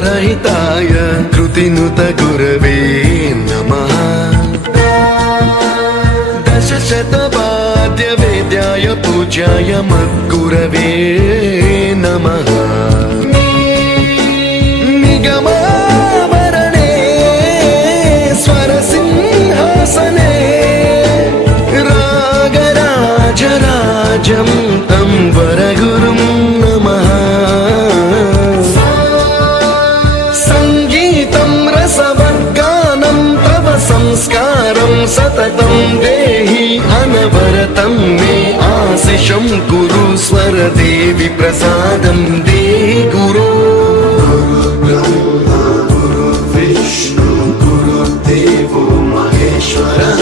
परहिताय कृतिनुत गुरवे नमः। दशशतवाद्यवेद्याय पूज्याय मद्गुरवे नमः। निगमावरणे स्वरसिंहासने रागराजराजं तं वरगुरुं नमः। संगीतं रसवर्गानं तव संस्कारं सततं देहि अनवरतं मे आशिषं कुरु स्वरदेवि प्रसादं देहि गुरो। गुरुर्ब्रह्मा गुरुर्विष्णु गुरुर्देवो महेश्वरः।